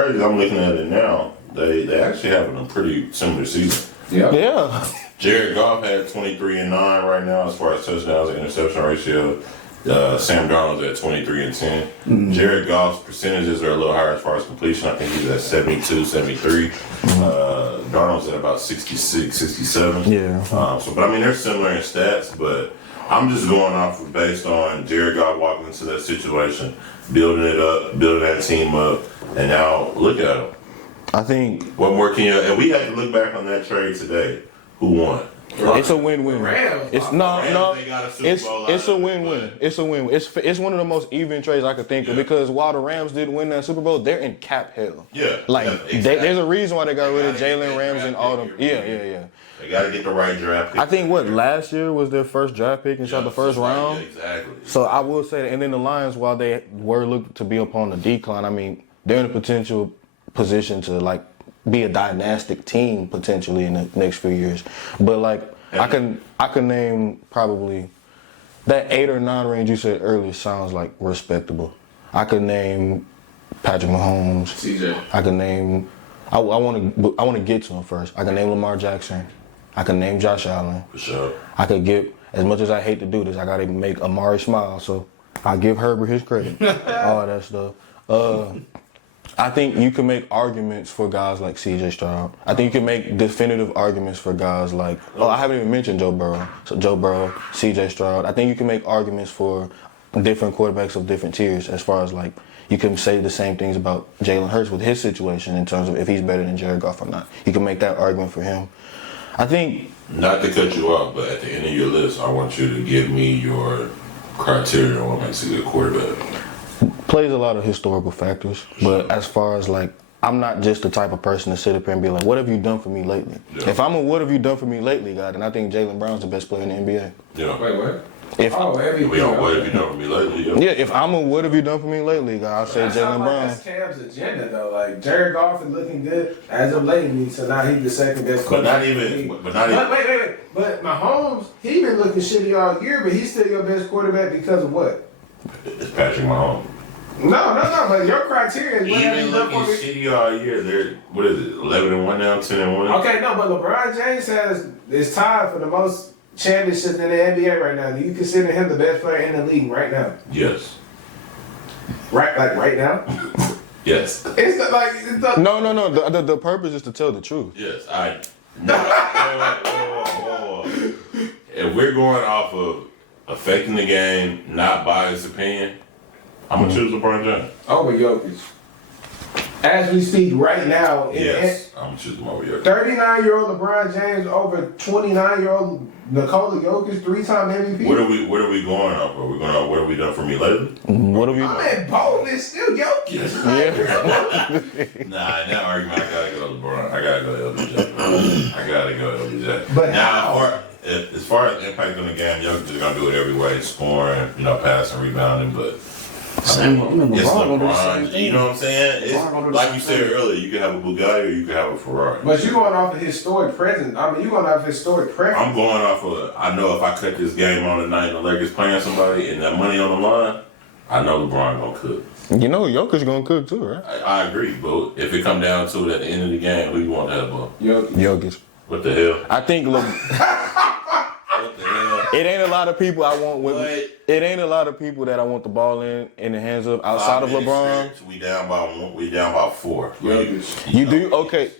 crazy. I'm looking at it now. They actually having a pretty similar season. Yeah. Jared Goff had 23-9 right now as far as touchdowns and interception ratio. Sam Darnold's at 23-10. Mm-hmm. Jared Goff's percentages are a little higher as far as completion. I think he's at 72, 73. Darnold's at about 66, 67. Yeah. But I mean, they're similar in stats, but I'm just going off of based on Jared Goff walking into that situation, building it up, building that team up, and now look at him. I think. What more can you? And we had to look back on that trade today. Who won? It's a win-win. It's no. It's a win-win. It's a win-win. It's one of the most even trades I could think of because while the Rams didn't win that Super Bowl, they're in cap hell. Yeah. Like exactly. there's a reason why they got rid of Jalen Ramsey and all them. Yeah. They got to get the right draft pick. I think last year was their first draft pick inside the first round. Yeah, exactly. So I will say that. And then the Lions, while they were looked to be upon the decline, I mean, they're in a potential position to like be a dynastic team potentially in the next few years. But like I can name probably that 8 or 9 range you said earlier sounds like respectable. I could name Patrick Mahomes. CJ. I can name. I want to get to him first. I can name Lamar Jackson. I can name Josh Allen. For sure. I could give, as much as I hate to do this, I gotta make Omari smile. So I give Herbert his credit. All that stuff. I think you can make arguments for guys like C.J. Stroud. I think you can make definitive arguments for guys like, I haven't even mentioned Joe Burrow. So Joe Burrow, C.J. Stroud. I think you can make arguments for different quarterbacks of different tiers as far as like, you can say the same things about Jalen Hurts with his situation in terms of if he's better than Jared Goff or not. You can make that argument for him. I think... Not to cut you off, but at the end of your list, I want you to give me your criteria on what makes a good quarterback. Plays a lot of historical factors, but as far as like, I'm not just the type of person to sit up here and be like, what have you done for me lately? Yeah. If I'm a what have you done for me lately guy, then I think Jalen Brown's the best player in the NBA. Yeah. Wait, what? If what have you done for me lately? Yeah, if I'm a what have you done for me lately guy, I'll say Jalen Brown. That's Cam's agenda though. Like Jared Goff is looking good as of lately, so now he's the second best quarterback. Wait. But Mahomes, he been looking shitty all year, but he's still your best quarterback because of what? It's Patrick Mahomes. No. But your criteria is what have you done for me? Shitty all year. They're 11-1 now, 10-1. Okay, no, but LeBron James is tied for the most championships in the NBA right now. Do you consider him the best player in the league right now? Yes. Right now? Yes. No. The purpose is to tell the truth. Yes, whoa. If we're going off of affecting the game, not biased opinion, I'm gonna choose LeBron James. Over Jokic. As we speak right now, yes, I'm gonna choose him over Jokic. 39-year-old LeBron James over 29-year-old Nikola Jokic, 3-time MVP. What are we going off? Are we going off what have we done for me lately? What have you done? I'm in boldness, still Jokic. Nah, in that argument, I gotta go LeBron. I gotta go LBJ. But now, as far as impact on the game, Jokic is gonna do it every way, scoring, passing, rebounding, but. It's LeBron, you know what I'm saying? It's, like you said earlier, you can have a Bugatti or you can have a Ferrari. But you're going off of historic presence. I mean, you're going off of historic preference. I'm going off of, I know if I cut this game on tonight and the Lakers playing somebody and that money on the line, I know LeBron gonna cook. You know Jokic gonna cook too, right? I agree, but if it come down to it at the end of the game, who you want to have ball? Jokic. What the hell? I think what the hell? It ain't a lot of people I want with me. It ain't a lot of people that I want the ball in the hands of outside of LeBron. We down by 4. You do okay.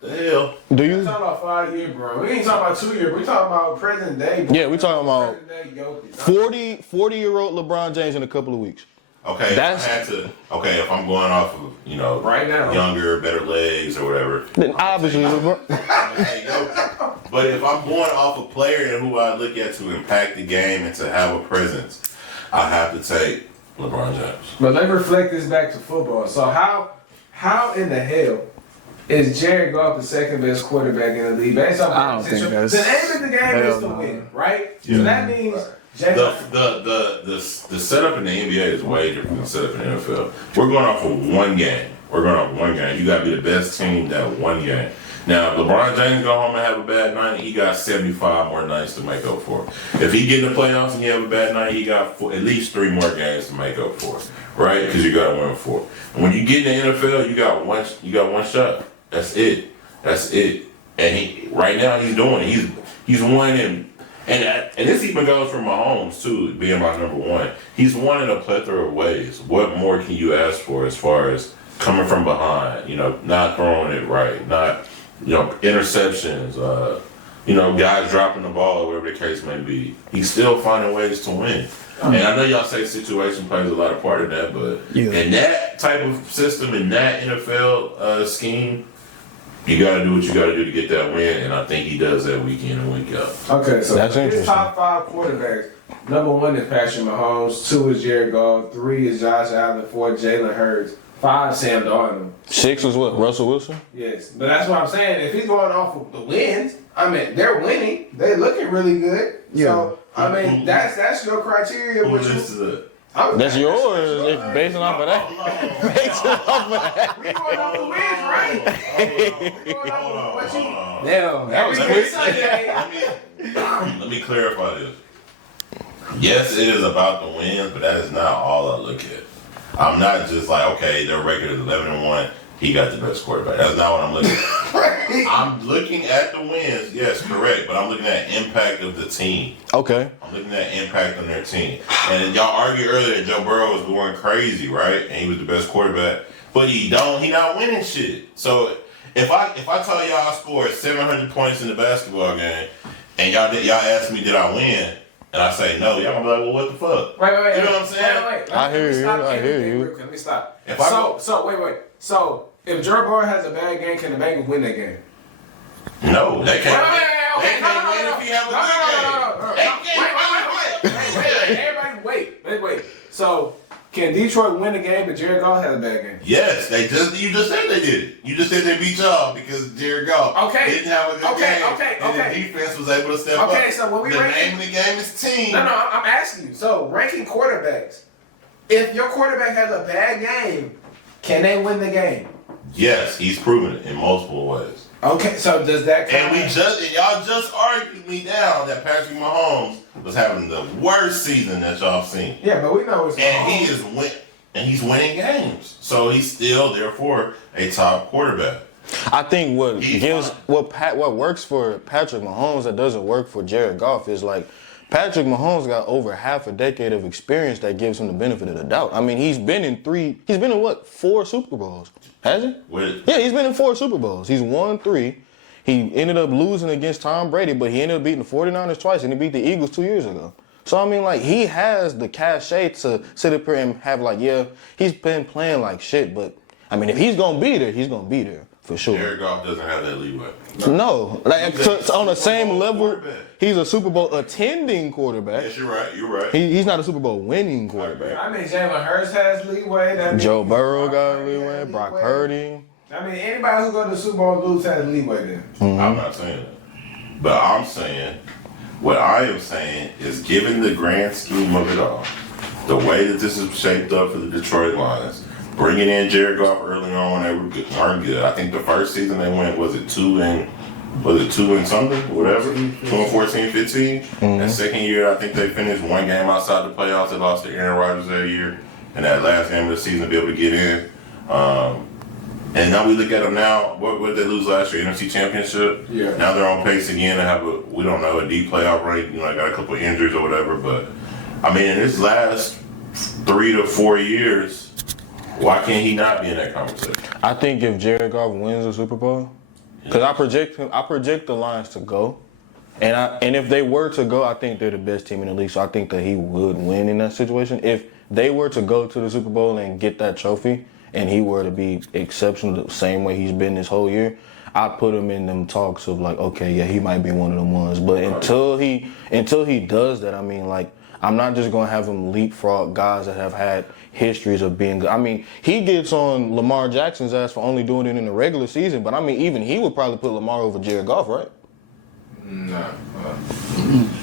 The hell? Do you? We're talking about 5 years, bro. We ain't talking about 2 years. We talking about present day. Bro. Yeah, we talking about 40-year-old LeBron James in a couple of weeks. Okay, if I'm going off of, right now, younger, better legs or whatever. Then obviously LeBron. But if I'm going off a player and who I look at to impact the game and to have a presence, I have to take LeBron James. But let's reflect this back to football. So how in the hell is Jared Goff the second best quarterback in the league? Based on I don't think that's. The aim of the game is to win, right? Yeah. So that means. The setup in the NBA is way different than the setup in the NFL. We're going off of one game. You got to be the best team that one game. Now, LeBron James go home and have a bad night, he got 75 more nights to make up for it. If he get in the playoffs and he have a bad night, he got at least 3 more games to make up for it, right? Because you got to win 4. And when you get in the NFL, you got one shot. That's it. And right now he's doing it. He's winning. And this even goes for Mahomes too, being my number 1. He's won in a plethora of ways. What more can you ask for as far as coming from behind? Not throwing it right, not interceptions. Guys dropping the ball, or whatever the case may be. He's still finding ways to win. And I know y'all say situation plays a lot of part of that, but in that type of system, in that NFL scheme, you got to do what you got to do to get that win, and I think he does that week in and week out. Okay, so that's his top 5 quarterbacks, number 1 is Patrick Mahomes, 2 is Jared Goff, 3 is Josh Allen, 4 Jalen Hurts, 5 Sam Darnold. 6 was what? Russell Wilson? Yes, but that's what I'm saying. If he's going off of the wins, they're winning. They're looking really good. Yeah. So, that's your criteria. That's yours. It's based off of that. Based off of that. We going off the wins, right? Hold on. Damn, that was quick. Let me clarify this. Yes, it is about the wins, but that is not all I look at. I'm not just like, okay, their record is 11-1. He got the best quarterback. That's not what I'm looking at. I'm looking at the wins, yes, correct, but I'm looking at impact of the team. Okay. I'm looking at impact on their team. And y'all argued earlier that Joe Burrow was going crazy, right? And he was the best quarterback. But he not winning shit. So if I tell y'all I scored 700 points in the basketball game, and y'all ask me did I win, and I say no, y'all gonna be like, well, what the fuck? Wait. You know what I'm saying? Wait. I hear you. Let me stop. Wait. So if Joe Burrow has a bad game, can the Bengals win that game? No, they can't. They can't win if he has a good game. Everybody wait. So can Detroit win the game if Jared Goff has a bad game? Yes, you just said they did it. You just said they beat y'all because Jared Goff didn't have a good game. And the defense was able to step up. Okay, so when we the name of the game is team. No, I'm asking you. So ranking quarterbacks, if your quarterback has a bad game, can they win the game? Yes, he's proven it in multiple ways. Okay, so does that count? And y'all just argued me down that Patrick Mahomes was having the worst season that y'all seen. Yeah, but we know it's he's winning games. So he's still therefore a top quarterback. I think what works for Patrick Mahomes that doesn't work for Jared Goff is like Patrick Mahomes got over half a decade of experience that gives him the benefit of the doubt. I mean, he's been in 4 Super Bowls. Has he? Yeah, he's been in 4 Super Bowls. He's won 3. He ended up losing against Tom Brady, but he ended up beating the 49ers twice, and he beat the Eagles 2 years ago. So, I mean, like, he has the cachet to sit up here and have, like, yeah, he's been playing like shit, but, I mean, if he's going to be there, he's going to be there, for sure. Jared Goff doesn't have that leeway. No. Like, on the same level, he's a Super Bowl attending quarterback. Yes, you're right. He's not a Super Bowl winning quarterback. I mean, Jalen Hurts has leeway. Joe Burrow got leeway. Brock Purdy. I mean, anybody who go to the Super Bowl lose has leeway then. Mm-hmm. I'm not saying that. But I'm saying, what I am saying is given the grand scheme of it all, the way that this is shaped up for the Detroit Lions, bringing in Jared Goff early on when they weren't good. I think the first season they went, was it 2 and something, whatever, 2-14, 15. And second year, I think they finished 1 game outside the playoffs. They lost to Aaron Rodgers that year, and that last game of the season to be able to get in. And now we look at them now. What did they lose last year? NFC Championship. Yeah. Now they're on pace again to have a deep playoff rate. They got a couple injuries or whatever. But I mean, in this last 3 to 4 years, why can't he not be in that conversation? I think if Jared Goff wins the Super Bowl, because I project the Lions to go, and if they were to go, I think they're the best team in the league. So I think that he would win in that situation. If they were to go to the Super Bowl and get that trophy, and he were to be exceptional the same way he's been this whole year, I'd put him in them talks of like, okay, yeah, he might be one of them ones. But until he does that, I mean, like, I'm not just gonna have him leapfrog guys that have had histories of being good. I mean, he gets on Lamar Jackson's ass for only doing it in the regular season, but I mean, even he would probably put Lamar over Jared Goff, right? No.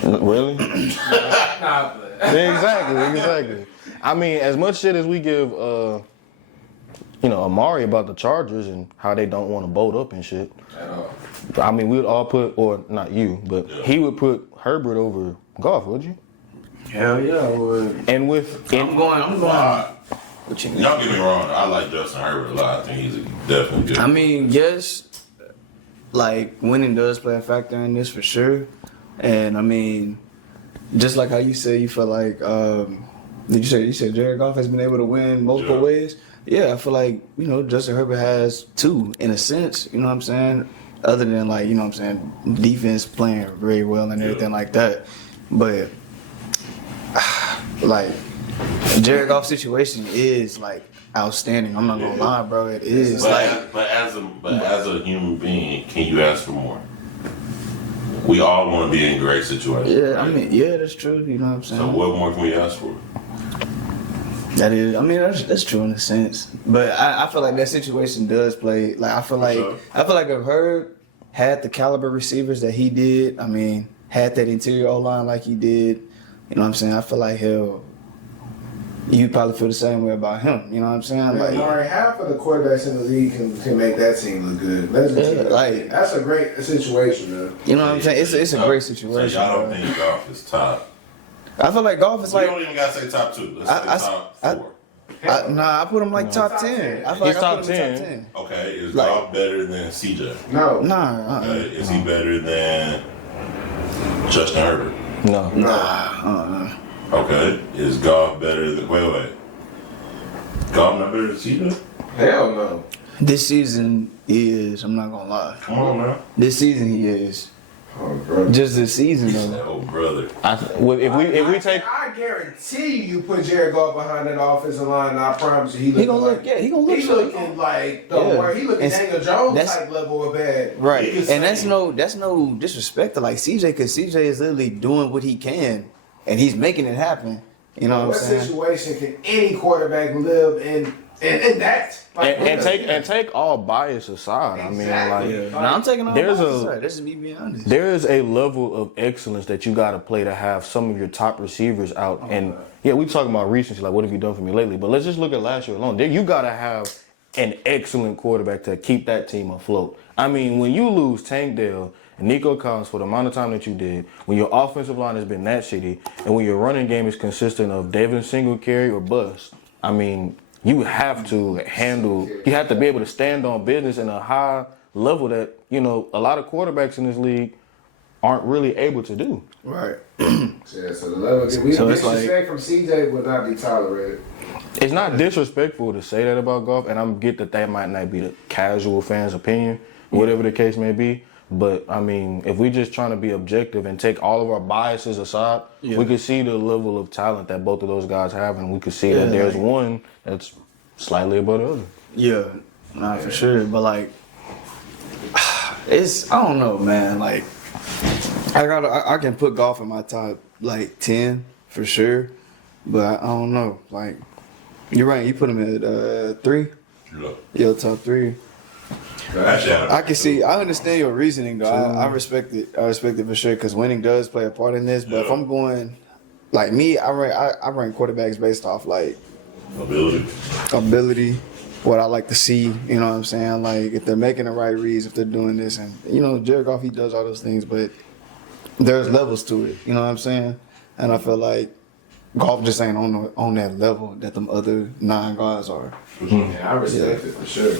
Really? Nah. Exactly. I mean, as much shit as we give Omari about the Chargers and how they don't want to bolt up and shit. At all. I mean, we'd all put, or not you, but he would put Herbert over Goff, would you? Hell yeah, I would. And with I'm going. What you mean? Don't get me wrong. I like Justin Herbert a lot. I think he's definitely good. I mean, yes, like winning does play a factor in this for sure. And I mean, just like how you said, you feel like, you said Jared Goff has been able to win multiple ways? Yeah, I feel like, Justin Herbert has two in a sense, you know what I'm saying? Other than like, defense playing very well and everything like that. But like Jared Goff's situation is like outstanding. I'm not gonna lie, bro. It is. But as a human being, can you ask for more? We all want to be in great situations. Yeah, right? I mean, yeah, that's true. You know what I'm saying? So what more can we ask for? That is, I mean, that's true in a sense. But I feel like that situation does play. Like I feel like if Herb had the caliber receivers that he did, I mean, had that interior O-line like he did, you know what I'm saying? I feel like you probably feel the same way about him. You know what I'm saying? Like, Omari, half of the quarterbacks in the league can make that team look good. That's a great situation, man. You know what I'm saying? It's a great situation. So y'all don't think Goff is top? I feel like Goff is We like. don't even gotta say top 2. Let's say top 4. I put him like top 10. I feel He's like top I put him 10. top 10. Okay, is Like- Goff better than CJ? No. Nah. Is he better than Justin Herbert? No. Okay, is Goff better than? Wait. Goff not better than CJ? Hell no. This season he is. I'm not gonna lie. Come on, man. This season he is. Oh, bro. Just this season though. That old brother. If we take, I guarantee you put Jared Goff behind that offensive line, and I promise you He gonna look. Yeah, he gonna look. He looking like he looking And Daniel Jones that's- type level of bad. Right, He is and that's saying- no disrespect to like CJ, because CJ is literally doing what he can, and he's making it happen. You know what What I'm saying? situation can any quarterback live in that? Like, and take all bias aside. I mean, Exactly. like, Now I'm taking all There's boxes a- aside. This is me being honest. there is a level of excellence that you got to play to have some of your top receivers out. And yeah, we talking about recency, like what have you done for me lately? But let's just look at last year alone. There, you got to have an excellent quarterback to keep that team afloat. I mean, when you lose Tank Dell and Nico Collins for the amount of time that you did, when your offensive line has been that shitty, and when your running game is consistent of Devin Singletary or bust, I mean, you have to you have to be able to stand on business in a high level that, a lot of quarterbacks in this league aren't really able to do. Right. Yeah, so the level So it's disrespect from CJ would not be tolerated. It's not disrespectful to say that about Goff, and I get that might not be the casual fan's opinion, whatever the case may be. But, I mean, if we're just trying to be objective and take all of our biases aside, we could see the level of talent that both of those guys have, and we could see that there's one that's slightly above the other. Yeah, nah, for sure. But like, I don't know, man. Like, I can put Goff in my top like 10 for sure, but I don't know. Like, you're right. You put him at 3. Your top 3. I can see. I understand your reasoning though. I respect it. I respect it for sure because winning does play a part in this. But if I'm going, like me, I rank quarterbacks based off like ability, what I like to see. You know what I'm saying? Like if they're making the right reads, if they're doing this, and Jared Goff, he does all those things, but there's levels to it. You know what I'm saying? And I feel like Goff just ain't on that level that them other 9 guys are. Yeah, I respect it for sure.